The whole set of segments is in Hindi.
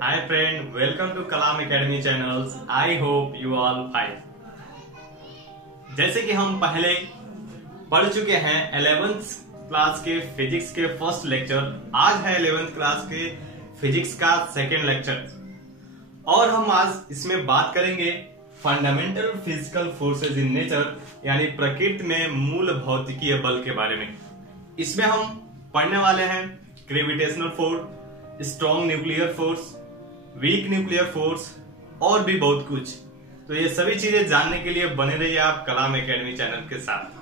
Hi friend, welcome to Kalam Academy channels. I hope you all fine. जैसे कि हम पहले पढ़ चुके हैं 11th क्लास के फिजिक्स के फर्स्ट लेक्चर, आज है 11th क्लास के फिजिक्स का सेकेंड लेक्चर और हम आज इसमें बात करेंगे fundamental physical forces in nature यानी प्रकृति में मूल भौतिकीय बल के बारे में। इसमें हम पढ़ने वाले हैं gravitational force, strong nuclear force, weak nuclear force और भी बहुत कुछ। तो ये सभी चीजें जानने के लिए बने रहिए आप कलाम एकेडमी चैनल के साथ।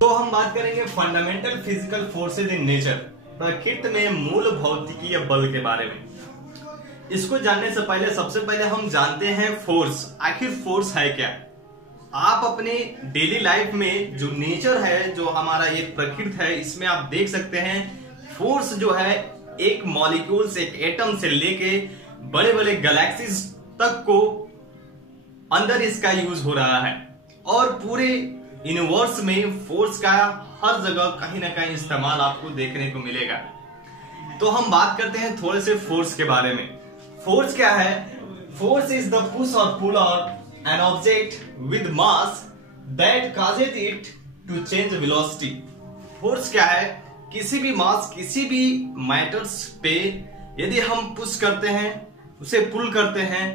तो हम बात करेंगे fundamental physical forces in nature, प्रकृति में मूल भौतिकीय बल के बारे में। इसको जानने से पहले सबसे पहले हम जानते हैं फोर्स। आखिर फोर्स है क्या? आप अपने डेली लाइफ में जो नेचर है, जो हमारा ये प्रकृति है, इसमें आप देख सकते हैं फोर्स जो है एक मॉलिक्यूल्स, एक एटम से लेके बड़े बड़े गैलेक्सीज तक को अंदर इसका यूज हो रहा है और पूरे यूनिवर्स में फोर्स का हर जगह कहीं ना कहीं इस्तेमाल आपको देखने को मिलेगा। तो हम बात करते हैं थोड़े से फोर्स के बारे में। फोर्स क्या है? फोर्स इज द पुश और pull on an object with mass that causes it to change velocity। Force क्या है? किसी भी मास, किसी भी मैटर्स पे यदि हम पुश करते हैं, उसे पुल करते हैं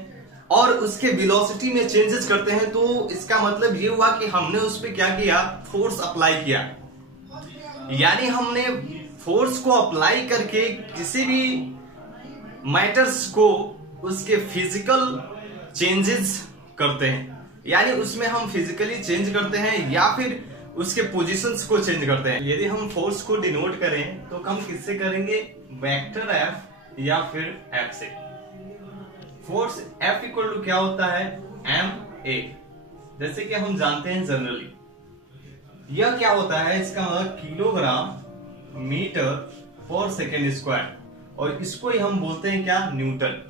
और उसके वेलोसिटी में चेंजेस करते हैं, तो इसका मतलब ये हुआ कि हमने उस पे क्या किया? फोर्स अप्लाई किया। यानी हमने फोर्स को अप्लाई करके किसी भी मैटर्स को उसके फिजिकल चेंजेस करते हैं, यानी उसमें हम फिजिकली चेंज करते हैं या फिर उसके पोजीशंस को चेंज करते हैं। यदि हम फोर्स को डिनोट करें तो हम किससे करेंगे? वेक्टर एफ या फिर एफ से। फोर्स एफ इक्वल टू क्या होता है? M A. जैसे कि हम जानते हैं जनरली यह क्या होता है, इसका मतलब किलोग्राम मीटर पर सेकेंड स्क्वायर, और इसको ही हम बोलते हैं क्या? न्यूटन,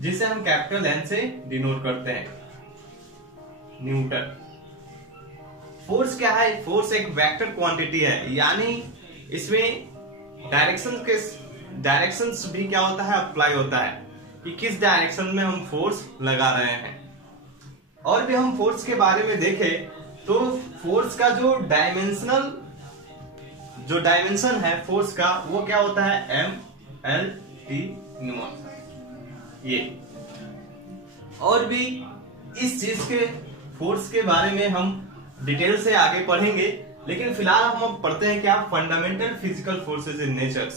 जिसे हम कैपिटल एन से डिनोट करते हैं, न्यूटन। फोर्स क्या है? फोर्स एक वेक्टर क्वांटिटी है, यानी इसमें डायरेक्शंस भी क्या होता है? अप्लाई होता है कि किस डायरेक्शन में हम फोर्स लगा रहे हैं। और भी हम फोर्स के बारे में देखें तो फोर्स का जो डायमेंशन है फोर्स का, वो क्या होता है? M L T Newton. ये और भी इस चीज के फोर्स के बारे में हम डिटेल से आगे पढ़ेंगे, लेकिन फिलहाल हम पढ़ते हैं क्या? Fundamental physical forces in nature.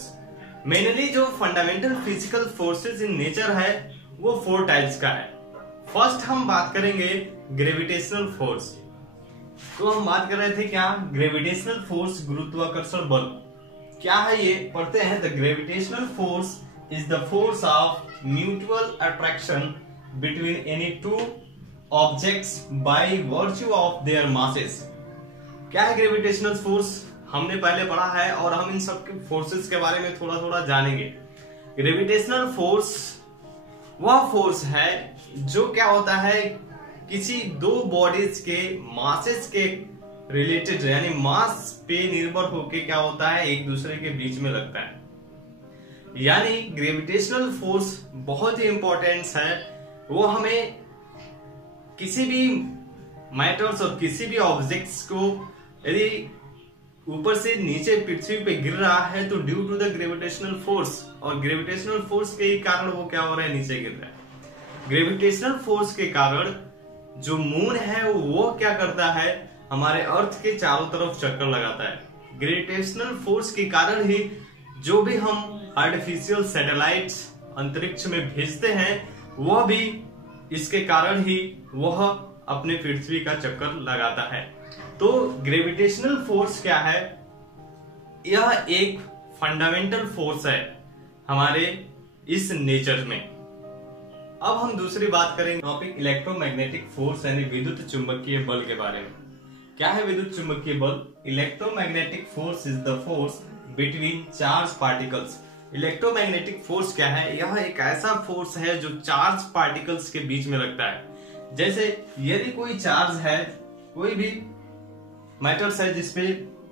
Mainly जो fundamental physical forces in nature है वो 4 टाइप्स का है। फर्स्ट हम बात करेंगे ग्रेविटेशनल फोर्स। तो हम बात कर रहे थे क्या? ग्रेविटेशनल फोर्स, गुरुत्वाकर्षण बल। क्या है ये? पढ़ते हैं। The gravitational force is the force of mutual attraction between any two objects by virtue of their masses. क्या है ग्रेविटेशनल फोर्स? हमने पहले पढ़ा है और हम इन सब के फोर्सेस के बारे में थोड़ा थोड़ा जानेंगे। ग्रेविटेशनल फोर्स वह फोर्स है जो क्या होता है, किसी दो बॉडीज के मासेस के रिलेटेड, यानी मास पे निर्भर होके क्या होता है, एक दूसरे के बीच में लगता है। यानी ग्रेविटेशनल फोर्स बहुत ही इंपॉर्टेंट है। वो हमें किसी भी मैटर्स और किसी भी ऑब्जेक्ट्स को यदि ऊपर से नीचे पृथ्वी पे गिर रहा है तो due to the gravitational force, और ग्रेविटेशनल फोर्स के कारण वो क्या हो रहा है? नीचे गिर रहा है। ग्रेविटेशनल फोर्स के कारण जो मून है वो क्या करता है? हमारे अर्थ के चारों तरफ चक्कर लगाता है। ग्रेविटेशनल फोर्स के कारण ही जो भी हम आर्टिफिशियल सैटेलाइट्स अंतरिक्ष में भेजते हैं, वह भी इसके कारण ही वह अपने पृथ्वी का चक्कर लगाता है। तो ग्रेविटेशनल फोर्स क्या है? यह एक फंडामेंटल फोर्स है हमारे इस नेचर में। अब हम दूसरी बात करेंगे टॉपिक इलेक्ट्रोमैग्नेटिक फोर्स यानी विद्युत चुंबकीय बल के बारे में। क्या है विद्युत चुंबकीय बल? Electromagnetic force is the force between charge particles. Electromagnetic force क्या है? यह एक ऐसा फोर्स है जो चार्ज पार्टिकल्स के बीच में लगता है। जैसे यदि कोई चार्ज है, कोई भी मैटर्स है जिसपे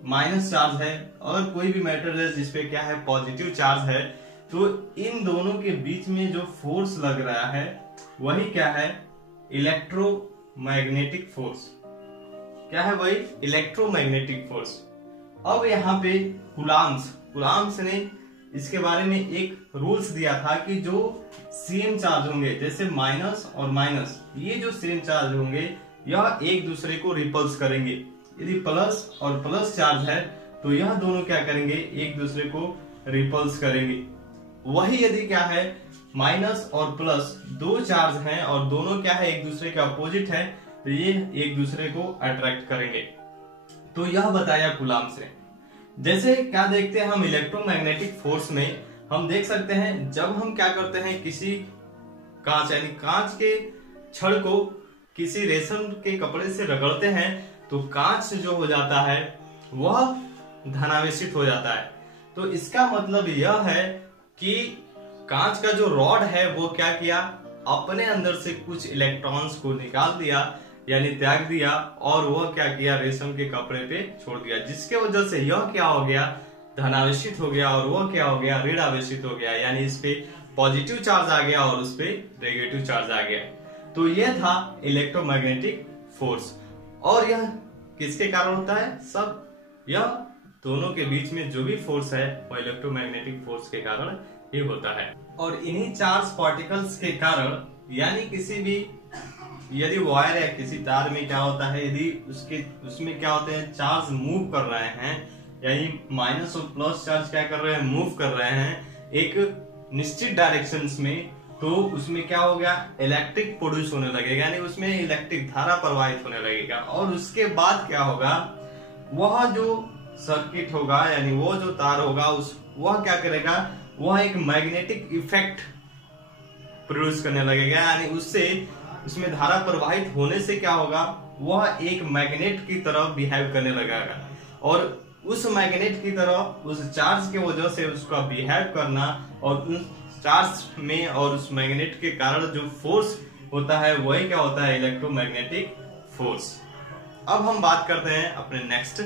माइनस चार्ज है और कोई भी मैटर है जिसपे क्या है पॉजिटिव चार्ज है, तो इन दोनों के बीच में जो फोर्स लग रहा है वही क्या है इलेक्ट्रोमैग्नेटिक फोर्स। क्या है वही इलेक्ट्रोमैग्नेटिक फोर्स। अब यहाँ पे कुलाम्स ने इसके बारे में एक रूल्स दिया था कि जो सेम चार्ज होंगे, जैसे माइनस और माइनस, ये जो सेम चार्ज होंगे यह एक दूसरे को रिपल्स करेंगे। यदि प्लस और प्लस चार्ज है तो यह दोनों क्या करेंगे एक दूसरे को रिपल्स करेंगे। वही यदि क्या है माइनस और प्लस दो चार्ज हैं और दोनों क्या है एक दूसरे के अपोजिट है, तो ये एक दूसरे को अट्रैक्ट करेंगे। तो यह बताया कुलाम्स ने। जैसे क्या देखते हैं हम इलेक्ट्रोमैग्नेटिक फोर्स में, हम देख सकते हैं जब हम क्या करते हैं किसी कांच यानी कांच के छड़ को किसी रेशम के कपड़े से रगड़ते हैं तो कांच जो हो जाता है वह धनावेशित हो जाता है। तो इसका मतलब यह है कि कांच का जो रॉड है वो क्या किया, अपने अंदर से कुछ इलेक्ट्रॉन्स को निकाल दिया यानी त्याग दिया और वह क्या किया रेशम के कपड़े पे छोड़ दिया, जिसके वजह से यह क्या हो गया धनावेशित हो गया और वह क्या हो गया ऋण आवेशित हो गया, यानी इस पे पॉजिटिव चार्ज आ गया और उस पे नेगेटिव चार्ज आ गया। तो यह था इलेक्ट्रोमैग्नेटिक फोर्स। और यह किसके कारण होता है, सब यह दोनों के बीच में जो भी फोर्स है वह इलेक्ट्रोमैग्नेटिक फोर्स के कारण ही होता है। और इन्हीं चार्ज पार्टिकल्स के कारण यानी किसी भी यदि वायर या किसी तार में क्या होता है, यदि उसमें क्या होते हैं चार्ज मूव कर रहे हैं यानी माइनस और प्लस चार्ज क्या कर रहे हैं मूव कर रहे हैं एक निश्चित डायरेक्शंस में, तो उसमें क्या होगा इलेक्ट्रिक प्रोड्यूस होने लगेगा यानी उसमें इलेक्ट्रिक धारा प्रवाहित होने लगेगा। और उसके बाद क्या होगा वह जो सर्किट होगा यानी वो जो तार होगा वह क्या करेगा, वह एक मैग्नेटिक इफेक्ट प्रोड्यूस करने लगेगा यानी उसमें धारा प्रवाहित होने से क्या होगा वह एक मैग्नेट की तरह बिहेव करने लगेगा। और उस मैग्नेट की तरह उस चार्ज के वजह से उसका बिहेव करना और उस चार्ज में और उस मैग्नेट के कारण जो फोर्स होता है वही क्या होता है इलेक्ट्रोमैग्नेटिक फोर्स। अब हम बात करते हैं अपने नेक्स्ट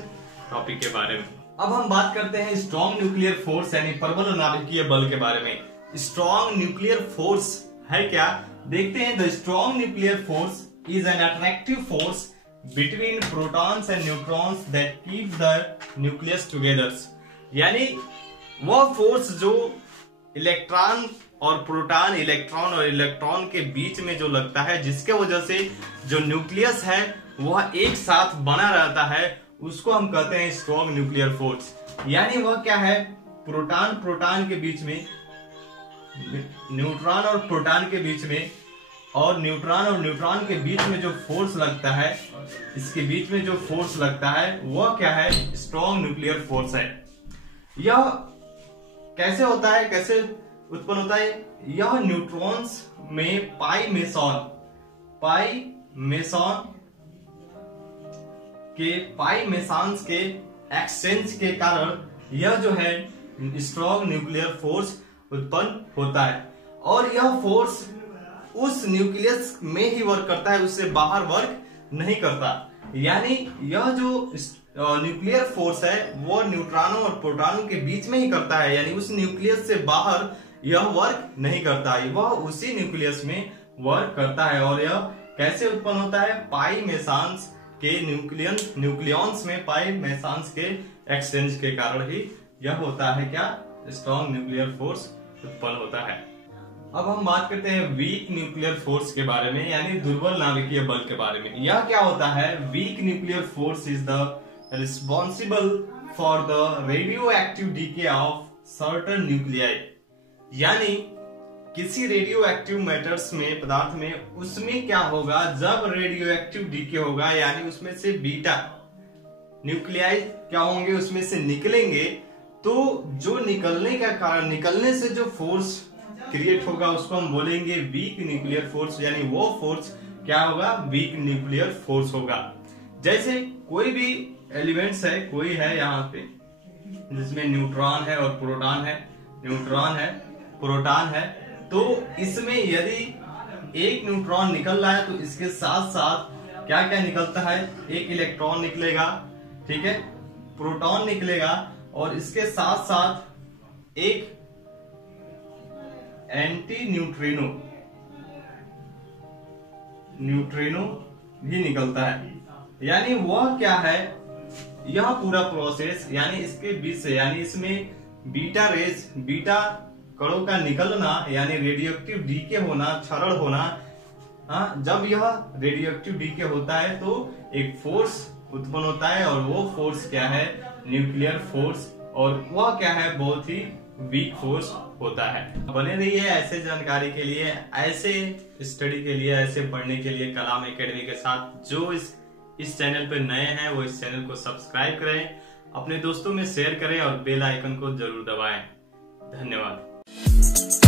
टॉपिक के बारे में। अब हम बात करते हैं स्ट्रॉन्ग न्यूक्लियर फोर्स यानी प्रबल नाभिकीय बल के बारे में। स्ट्रॉन्ग न्यूक्लियर फोर्स है क्या, देखते हैं। The strong nuclear force is an attractive force between protons and neutrons that keep the nucleus together. यानी वह फोर्स जो इलेक्ट्रॉन और प्रोटॉन, इलेक्ट्रॉन और इलेक्ट्रॉन के बीच में जो लगता है, जिसके वजह से जो न्यूक्लियस है वह एक साथ बना रहता है, उसको हम कहते हैं स्ट्रॉन्ग न्यूक्लियर फोर्स। यानी वह क्या है प्रोटॉन के बीच में, न्यूट्रॉन और प्रोटॉन के बीच में, और न्यूट्रॉन के बीच में जो फोर्स लगता है, इसके बीच में जो फोर्स लगता है वह क्या है स्ट्रॉन्ग न्यूक्लियर फोर्स है। यह कैसे होता है, कैसे उत्पन्न होता है, यह न्यूट्रॉन्स में पाई मेसॉन्स के एक्सचेंज के कारण यह जो है स्ट्रॉन्ग न्यूक्लियर फोर्स उत्पन्न होता है। और यह फोर्स उस न्यूक्लियस में ही वर्क करता है, उससे बाहर वर्क नहीं करता। यानी यह जो न्यूक्लियर फोर्स है वो न्यूट्रॉनों और प्रोटॉनों के बीच में ही करता है, यानी उस न्यूक्लियस से बाहर यह वर्क नहीं करता है, वह उसी न्यूक्लियस में वर्क करता है। और यह कैसे उत्पन्न होता है, पाई मेसॉन्स के न्यूक्लियॉन्स में पाई मेसॉन्स के एक्सचेंज के कारण ही यह होता है क्या स्ट्रॉन्ग न्यूक्लियर फोर्स उत्पन्न होता है। अब हम बात करते हैं वीक न्यूक्लियर फोर्स के बारे में यानी दुर्बल नाभिकीय बल के बारे में। यह क्या होता है, weak nuclear force is the responsible for the radio active DK of certain nuclei. यानी किसी रेडियो एक्टिव मैटर्स में, पदार्थ में, उसमें क्या होगा जब रेडियो एक्टिव डीके होगा यानी उसमें से बीटा न्यूक्लियाई क्या होंगे उसमें से निकलेंगे, तो जो निकलने से जो फोर्स क्रिएट होगा उसको हम बोलेंगे वीक न्यूक्लियर फोर्स। यानी वो फोर्स क्या होगा वीक न्यूक्लियर फोर्स होगा। जैसे कोई भी एलिमेंट्स है, कोई है यहाँ पे जिसमें न्यूट्रॉन है और प्रोटॉन है, न्यूट्रॉन है प्रोटॉन है, तो इसमें यदि एक न्यूट्रॉन निकल रहा है तो इसके साथ साथ क्या क्या निकलता है, एक इलेक्ट्रॉन निकलेगा, ठीक है, प्रोटॉन निकलेगा और इसके साथ साथ एक एंटी न्यूट्रिनो भी निकलता है। यानी वह क्या है, यह पूरा प्रोसेस यानी इसके बीच से, यानी इसमें बीटा कणों का निकलना यानी रेडियोएक्टिव डीके होना, क्षरण होना। जब यह रेडियोएक्टिव डीके होता है तो एक फोर्स उत्पन्न होता है और वो फोर्स क्या है, न्यूक्लियर फोर्स, और वह क्या है, बहुत ही वीक फोर्स होता है। बने रहिए ऐसे जानकारी के लिए, ऐसे स्टडी के लिए, ऐसे पढ़ने के लिए कलाम एकेडमी के साथ। जो इस चैनल पे नए हैं वो इस चैनल को सब्सक्राइब करें, अपने दोस्तों में शेयर करें और बेल आइकन को जरूर दबाएं। धन्यवाद।